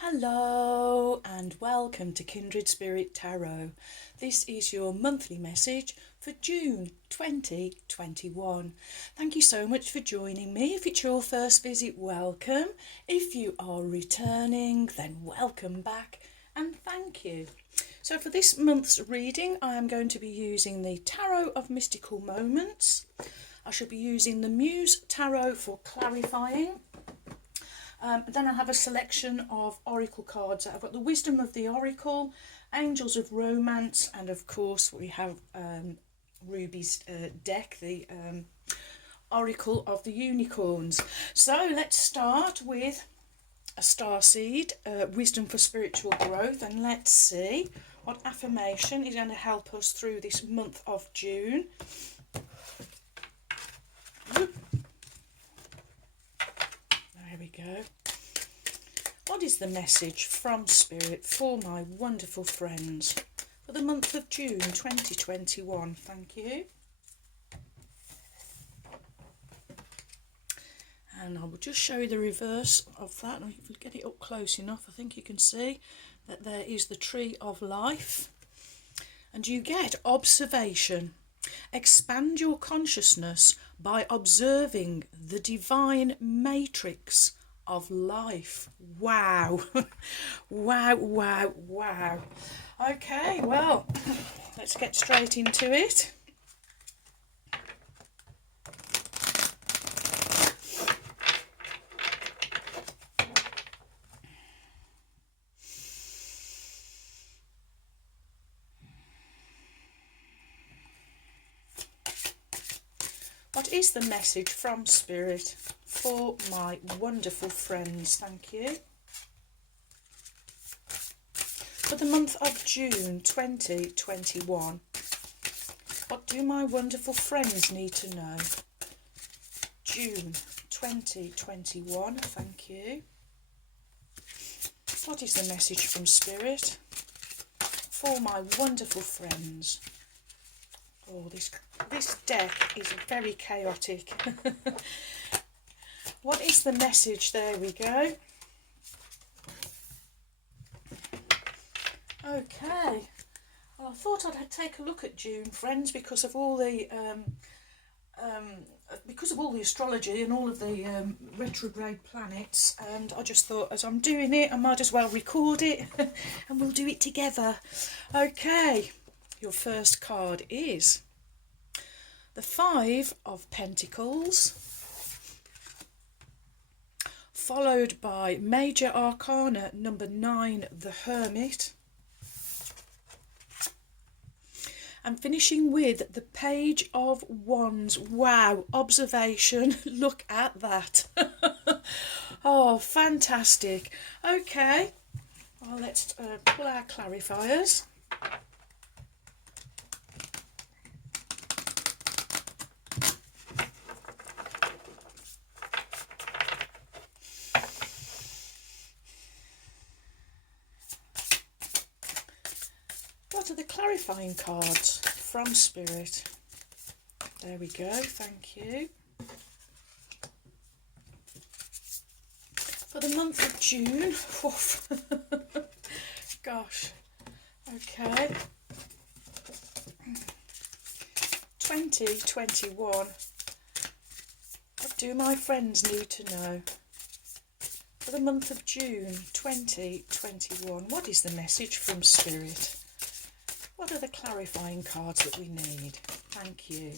Hello and welcome to Kindred Spirit Tarot. This is your monthly message for June 2021. Thank you so much for joining me. If it's your first visit, welcome. If you are returning, then welcome back and thank you. So for this month's reading, I am going to be using the Tarot of Mystical Moments. I shall be using the Muse Tarot for clarifying. Then I have a selection of oracle cards. I've got the Wisdom of the Oracle, Angels of Romance, and of course we have Ruby's deck, the Oracle of the Unicorns. So let's start with a starseed, Wisdom for Spiritual Growth, and let's see what affirmation is going to help us through this month of June. There we go. What is the message from Spirit for my wonderful friends for the month of June 2021? Thank you. And I will just show you the reverse of that. If we get it up close enough, I think you can see that there is the Tree of Life. And you get observation. Expand your consciousness by observing the divine matrix of life. Wow. Wow. Okay, well, let's get straight into it. What is the message from Spirit for my wonderful friends? Thank you. For the month of June 2021, what do my wonderful friends need to know? June 2021, thank you. What is the message from Spirit for my wonderful friends? Oh, this deck is very chaotic. What is the message? There we go. Okay. Well, I thought I'd take a look at June, friends, because of all the astrology and all of the retrograde planets, and I just thought, as I'm doing it, I might as well record it and we'll do it together. Okay. Your first card is the Five of Pentacles, followed by Major Arcana number 9, the Hermit, and finishing with the Page of Wands. Wow, observation, look at that. Oh, fantastic. Okay, well, let's pull our clarifiers. What are the clarifying cards from Spirit? There we go, thank you. For the month of June, gosh, okay, 2021, what do my friends need to know? For the month of June 2021, what is the message from Spirit? What are the clarifying cards that we need? Thank you.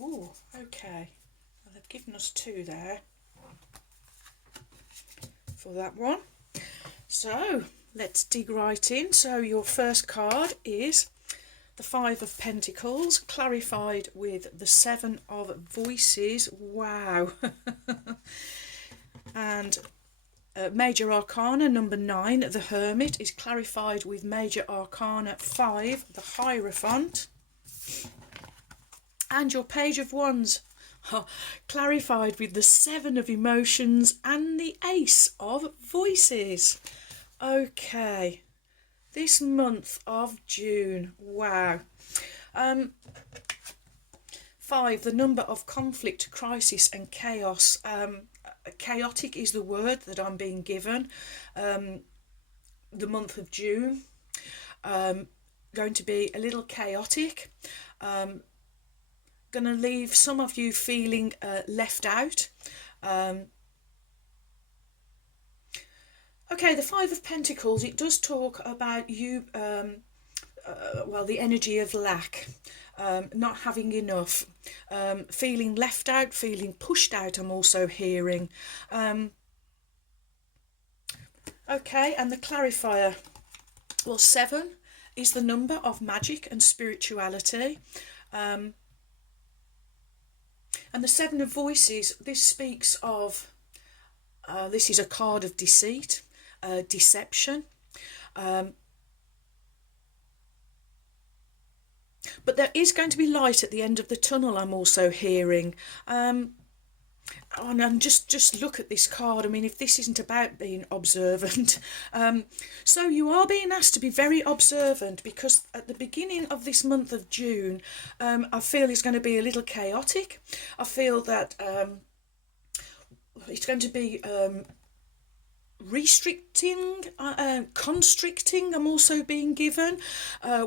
Oh, okay. Well, they've given us 2 there for that one. So, let's dig right in. So, your first card is the Five of Pentacles, clarified with the Seven of Voices. Wow. And Major Arcana number 9, the Hermit, is clarified with Major Arcana 5, the Hierophant. And your Page of Wands, clarified with the 7 of Emotions and the Ace of Voices. Okay, this month of June, wow. 5, the number of conflict, crisis and chaos. Chaotic is the word that I'm being given. The month of June, going to be a little chaotic. Going to leave some of you feeling left out. Okay, the 5 of Pentacles, it does talk about you, well, the energy of lack, not having enough, feeling left out, feeling pushed out, I'm also hearing. Okay, and the clarifier, well, 7 is the number of magic and spirituality. And the 7 of Voices, this speaks of, this is a card of deceit, deception. But there is going to be light at the end of the tunnel, I'm also hearing. And just look at this card. I mean, if this isn't about being observant. So you are being asked to be very observant, because at the beginning of this month of June, I feel it's going to be a little chaotic. I feel that it's going to be restricting, constricting, I'm also being given.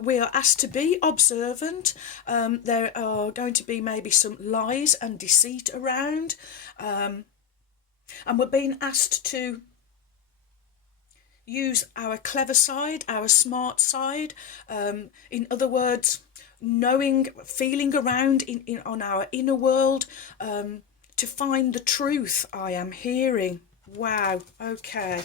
We are asked to be observant. There are going to be maybe some lies and deceit around, and we're being asked to use our clever side, our smart side. In other words, knowing, feeling around on our inner world, to find the truth, I am hearing. Wow, okay.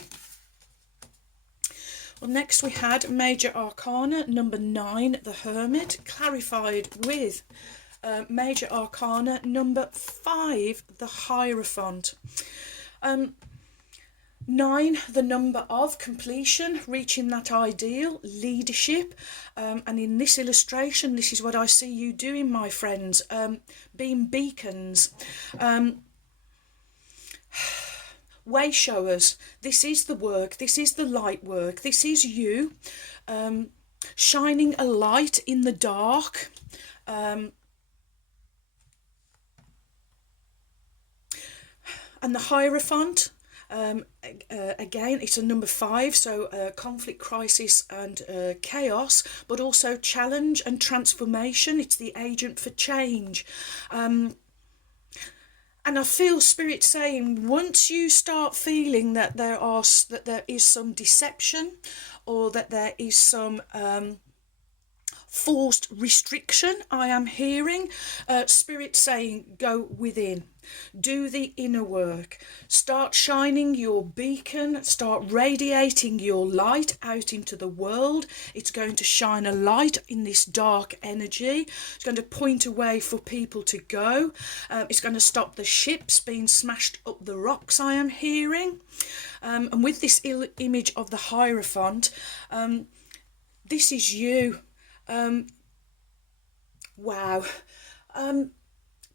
Well, next we had Major Arcana number 9, the Hermit, clarified with Major Arcana number 5, the Hierophant. 9, the number of completion, reaching that ideal, leadership, and in this illustration, this is what I see you doing, my friends, being beacons. Way showers. This is the work, this is the light work, this is you shining a light in the dark. And the Hierophant, again, it's a number 5, so conflict, crisis and chaos, but also challenge and transformation. It's the agent for change. And I feel Spirit saying, once you start feeling that there is some deception, or that there is some forced restriction, I am hearing Spirit saying, go within. Do the inner work. Start shining your beacon. Start radiating your light out into the world. It's going to shine a light in this dark energy. It's going to point a way for people to go. It's going to stop the ships being smashed up the rocks, I am hearing. And with this image of the Hierophant, this is you. Wow.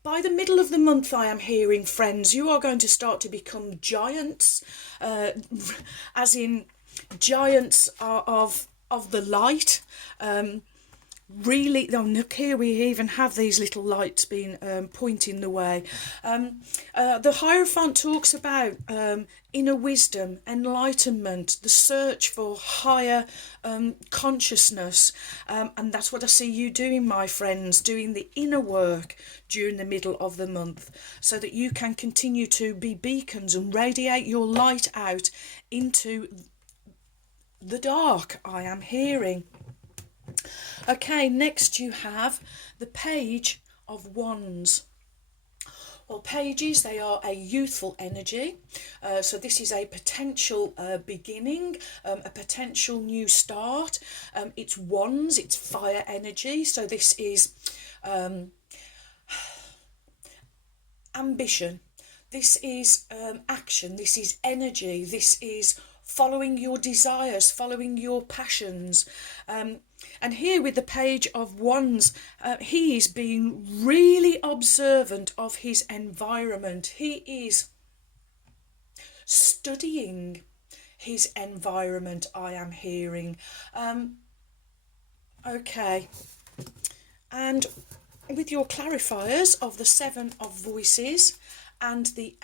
By the middle of the month, I am hearing, friends, you are going to start to become giants, as in giants of the light. Really, oh, look here, we even have these little lights being pointing the way. The Hierophant talks about inner wisdom, enlightenment, the search for higher consciousness, and that's what I see you doing, my friends, doing the inner work during the middle of the month, so that you can continue to be beacons and radiate your light out into the dark, I am hearing. Okay, next you have the Page of Wands. Well, pages, they are a youthful energy. So this is a potential beginning, a potential new start. It's wands, it's fire energy. So this is ambition. This is action. This is energy. This is following your desires, following your passions. And here with the Page of Wands, he is being really observant of his environment. He is studying his environment, I am hearing. Okay. And with your clarifiers of the Seven of Voices and the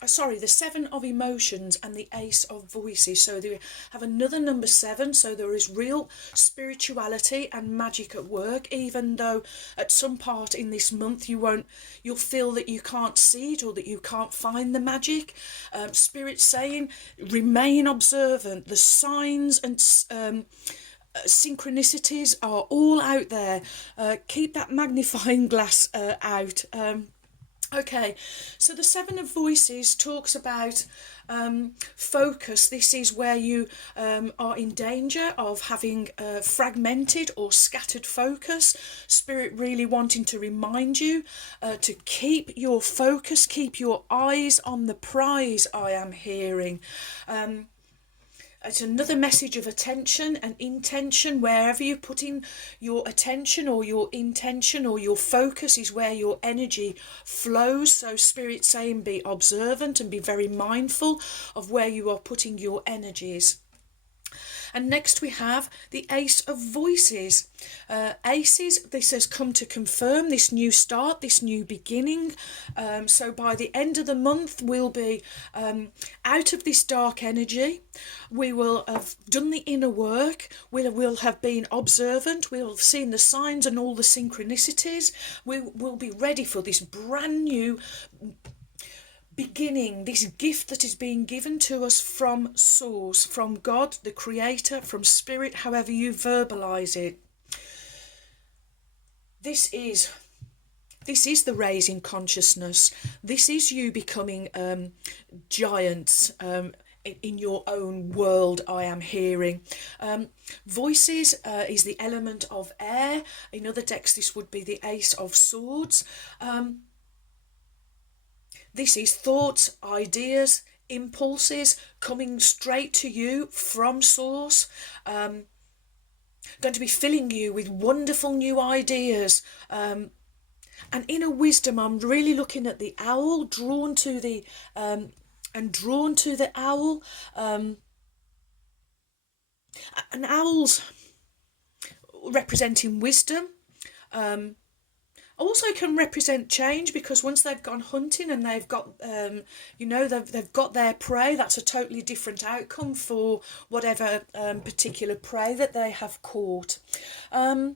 the Seven of Emotions and the Ace of Voices. So they have another number 7, so there is real spirituality and magic at work, even though at some part in this month you'll feel that you can't see it or that you can't find the magic. Spirit's saying remain observant. The signs and synchronicities are all out there. Keep that magnifying glass out. Okay, so the Seven of Voices talks about focus. This is where you are in danger of having fragmented or scattered focus. Spirit really wanting to remind you to keep your focus, keep your eyes on the prize, I am hearing. It's another message of attention and intention. Wherever you're putting your attention or your intention or your focus is where your energy flows. So Spirit's saying be observant and be very mindful of where you are putting your energies. And next we have the Ace of Voices. Aces, this has come to confirm this new start, this new beginning. So by the end of the month, we'll be out of this dark energy. We will have done the inner work. We'll have been observant. We'll have seen the signs and all the synchronicities. We'll be ready for this brand new beginning, this gift that is being given to us from Source, from God, the Creator, from Spirit, however you verbalize it. This is the raising consciousness. This is you becoming giants in your own world, I am hearing. Voices is the element of air. In other decks, this would be the Ace of Swords. This is thoughts, ideas, impulses coming straight to you from Source. Going to be filling you with wonderful new ideas. And inner wisdom, I'm really looking at the owl, drawn to the owl. And owls representing wisdom. Also can represent change, because once they've gone hunting and they've got they've got their prey, that's a totally different outcome for whatever particular prey that they have caught. They're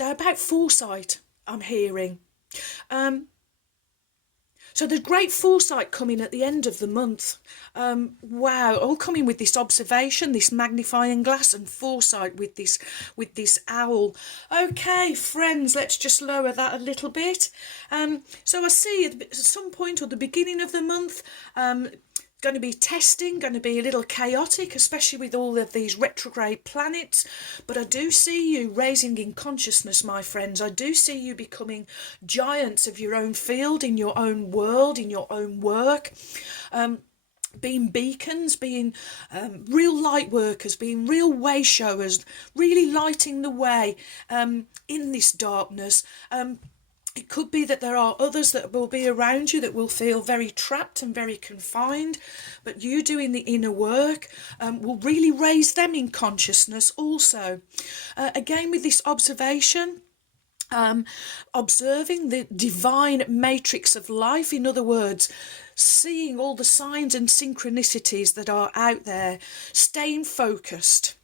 about foresight, I'm hearing. So there's great foresight coming at the end of the month. Wow, all coming with this observation, this magnifying glass, and foresight with this owl. Okay, friends, let's just lower that a little bit. So I see at some point or the beginning of the month, going to be testing, going to be a little chaotic, especially with all of these retrograde planets. But I do see you raising in consciousness, my friends. I do see you becoming giants of your own field, in your own world, in your own work. Being beacons, being real light workers, being real way showers, really lighting the way in this darkness. It could be that there are others that will be around you that will feel very trapped and very confined, but you doing the inner work will really raise them in consciousness also. Again, with this observation, observing the divine matrix of life, in other words, seeing all the signs and synchronicities that are out there, staying focused.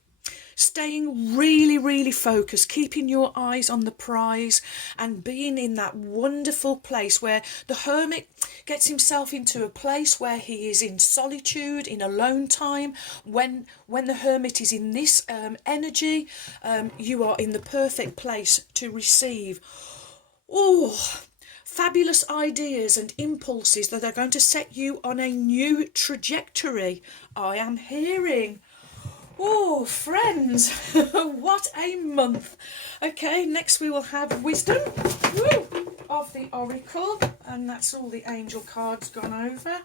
Staying really, really focused, keeping your eyes on the prize, and being in that wonderful place where the hermit gets himself into a place where he is in solitude, in alone time. When the hermit is in this energy, you are in the perfect place to receive fabulous ideas and impulses that are going to set you on a new trajectory, I am hearing. Oh, friends, what a month. Okay, next we will have wisdom of the oracle, and that's all the angel cards gone over.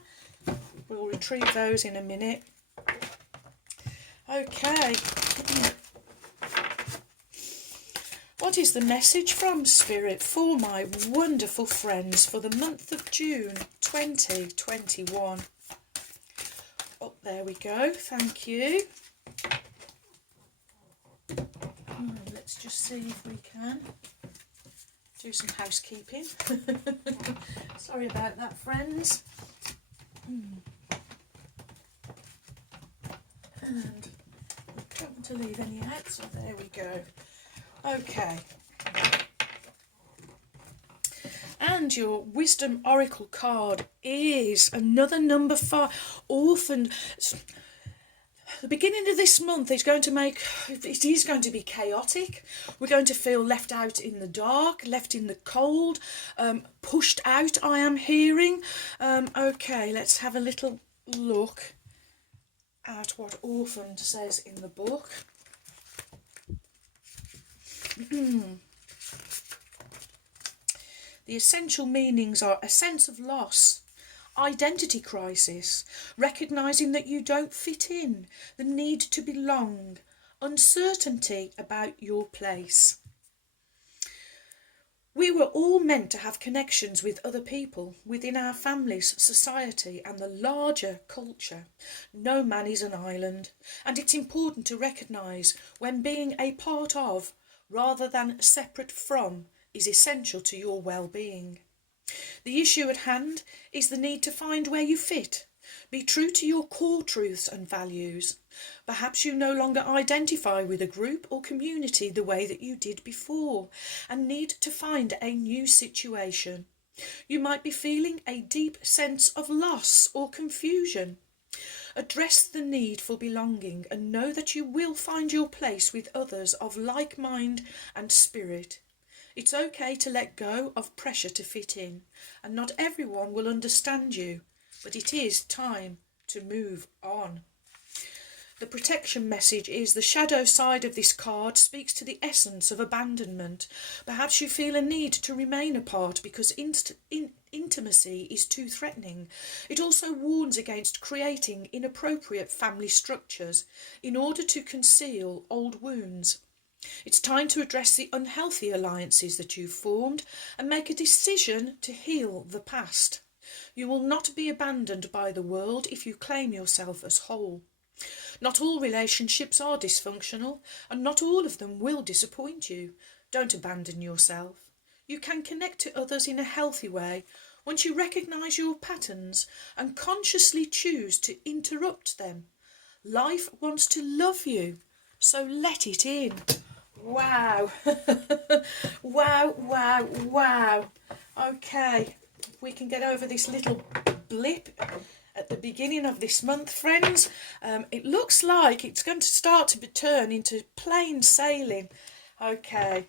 We'll retrieve those in a minute. Okay. What is the message from Spirit for my wonderful friends for the month of June 2021? Oh, there we go. Thank you. Let's let's just see if we can do some housekeeping. Sorry about that, friends. And I don't want to leave any out, so there we go. Okay. And your Wisdom Oracle card is another number 5. Orphan. The beginning of this month is going to be chaotic. We're going to feel left out in the dark, left in the cold, pushed out, I am hearing. Okay, let's have a little look at what Orphan says in the book. The essential meanings are a sense of loss, identity crisis, recognising that you don't fit in, the need to belong, uncertainty about your place. We were all meant to have connections with other people within our families, society and the larger culture. No man is an island, and it's important to recognise when being a part of, rather than separate from, is essential to your well-being. The issue at hand is the need to find where you fit. Be true to your core truths and values. Perhaps you no longer identify with a group or community the way that you did before and need to find a new situation. You might be feeling a deep sense of loss or confusion. Address the need for belonging and know that you will find your place with others of like mind and spirit. It's okay to let go of pressure to fit in, and not everyone will understand you, but it is time to move on. The protection message is the shadow side of this card speaks to the essence of abandonment. Perhaps you feel a need to remain apart because intimacy is too threatening. It also warns against creating inappropriate family structures in order to conceal old wounds. It's time to address the unhealthy alliances that you've formed and make a decision to heal the past. You will not be abandoned by the world if you claim yourself as whole. Not all relationships are dysfunctional, and not all of them will disappoint you. Don't abandon yourself. You can connect to others in a healthy way once you recognise your patterns and consciously choose to interrupt them. Life wants to love you, so let it in. Wow. Wow, wow, wow. Okay, we can get over this little blip at the beginning of this month, friends. It looks like it's going to start to turn into plain sailing. Okay,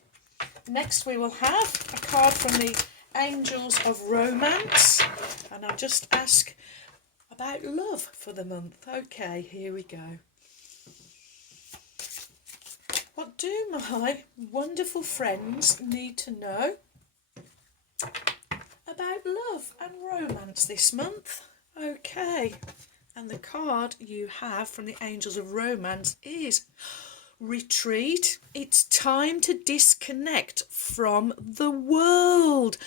next we will have a card from the Angels of Romance, and I'll just ask about love for the month. Okay, here we go. What do my wonderful friends need to know about love and romance this month? Okay, and the card you have from the Angels of Romance is Retreat. It's time to disconnect from the world.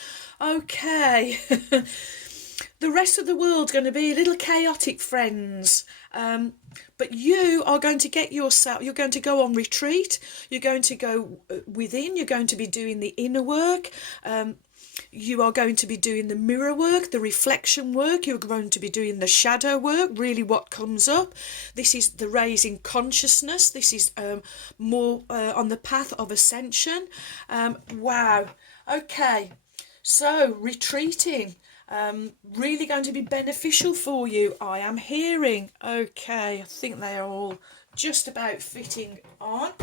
Okay. The rest of the world's going to be a little chaotic, friends. But you are going to you're going to go on retreat. You're going to go within. You're going to be doing the inner work. You are going to be doing the mirror work, the reflection work. You're going to be doing the shadow work, really what comes up. This is the raising consciousness. This is more on the path of ascension. Wow. Okay. So, retreating. Really going to be beneficial for you, I am hearing. Okay, I think they are all just about fitting on.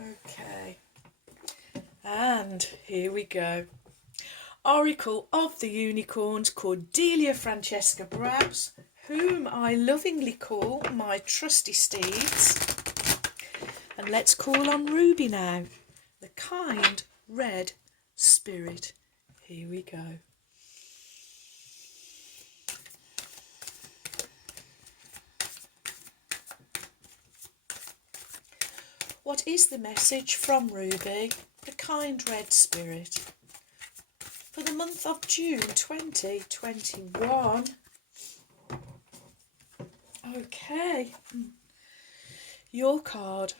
Okay, and here we go. Oracle of the Unicorns, Cordelia Francesca Brabs, whom I lovingly call my trusty steeds. And let's call on Ruby now, the kind red spirit. Here we go. What is the message from Ruby, the kind red spirit, for the month of June 2021? Okay. Your card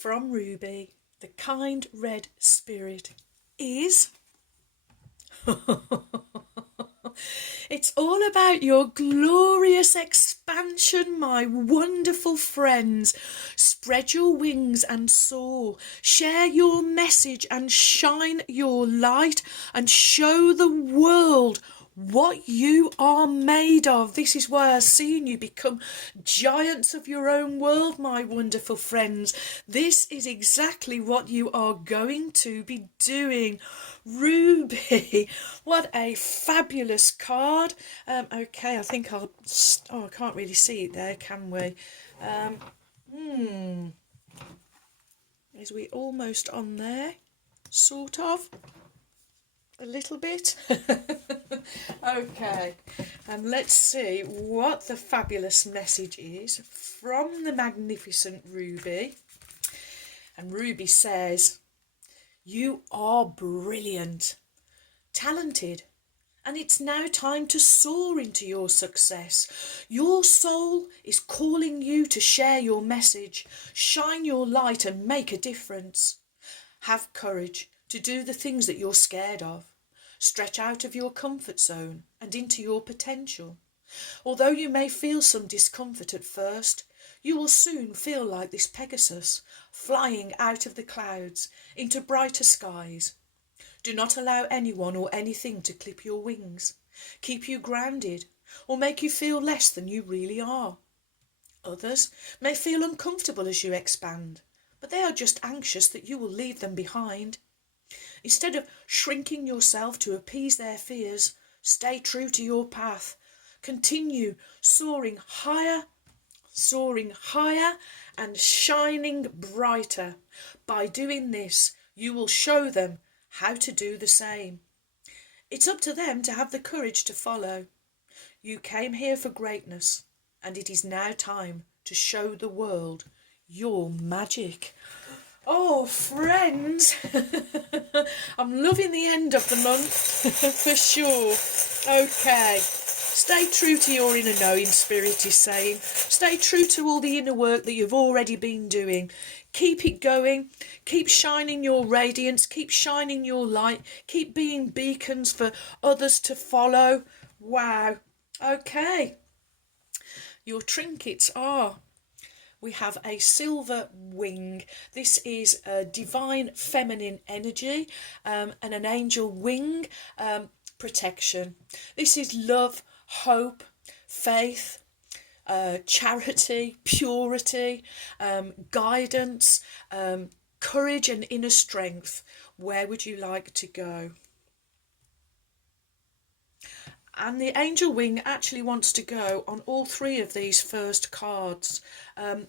from Ruby, the kind red spirit, is it's all about your glorious expansion, my wonderful friends. Spread your wings and soar. Share your message and shine your light and show the world what you are made of. This is why I've seen you become giants of your own world, my wonderful friends. This is exactly what you are going to be doing. Ruby, what a fabulous card. Okay, I think I can't really see it there, can we? Is we almost on there? Sort of. A little bit. Okay, and let's see what the fabulous message is from the magnificent Ruby. And Ruby says, you are brilliant, talented, and it's now time to soar into your success. Your soul is calling you to share your message, shine your light and make a difference. Have courage to do the things that you're scared of. Stretch out of your comfort zone and into your potential. Although you may feel some discomfort at first, you will soon feel like this Pegasus, flying out of the clouds into brighter skies. Do not allow anyone or anything to clip your wings, keep you grounded, or make you feel less than you really are. Others may feel uncomfortable as you expand, but they are just anxious that you will leave them behind. Instead of shrinking yourself to appease their fears, stay true to your path. Continue soaring higher and shining brighter. By doing this, you will show them how to do the same. It's up to them to have the courage to follow. You came here for greatness, and it is now time to show the world your magic. Oh, friends, I'm loving the end of the month for sure. Okay, stay true to your inner knowing, Spirit is saying. Stay true to all the inner work that you've already been doing. Keep it going. Keep shining your radiance. Keep shining your light. Keep being beacons for others to follow. Wow. Okay. Your trinkets are... we have a silver wing. This is a divine feminine energy and an angel wing, protection. This is love, hope, faith, charity, purity, guidance, courage and inner strength. Where would you like to go? And the angel wing actually wants to go on all three of these first cards.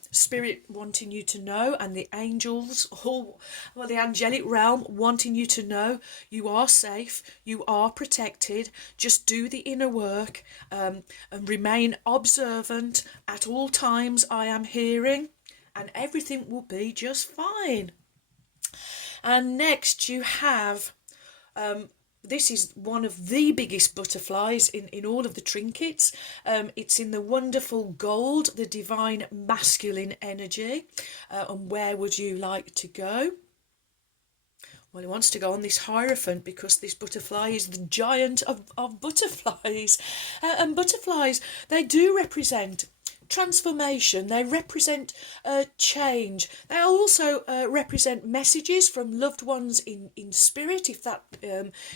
Spirit wanting you to know, and the angels, the angelic realm wanting you to know you are safe, you are protected. Just do the inner work and remain observant at all times, I am hearing, and everything will be just fine. And next you have... this is one of the biggest butterflies in all of the trinkets. It's in the wonderful gold, the divine masculine energy. And where would you like to go? Well, he wants to go on this Hierophant because this butterfly is the giant of butterflies. And butterflies, they do represent transformation. They represent change. They also represent messages from loved ones in spirit, if that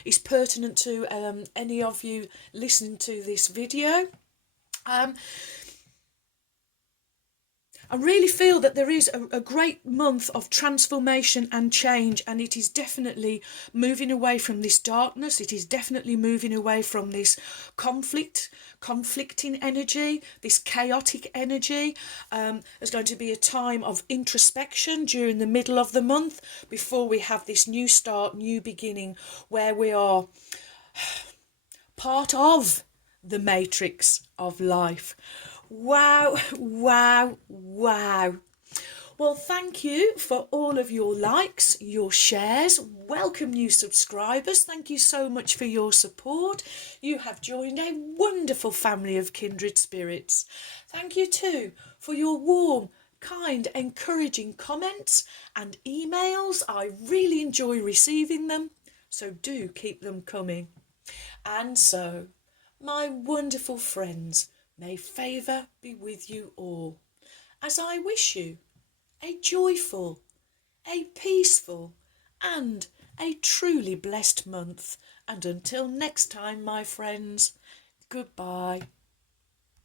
is pertinent to any of you listening to this video. I really feel that there is a great month of transformation and change, and it is definitely moving away from this darkness. It is definitely moving away from this conflicting energy, this chaotic energy. There's going to be a time of introspection during the middle of the month before we have this new start, new beginning, where we are part of the matrix of life. Wow, wow, wow. Well, thank you for all of your likes, your shares. Welcome new subscribers. Thank you so much for your support. You have joined a wonderful family of kindred spirits. Thank you too for your warm, kind, encouraging comments and emails. I really enjoy receiving them, so do keep them coming. And so, my wonderful friends, may favour be with you all, as I wish you a joyful, a peaceful, and a truly blessed month. And until next time, my friends, goodbye.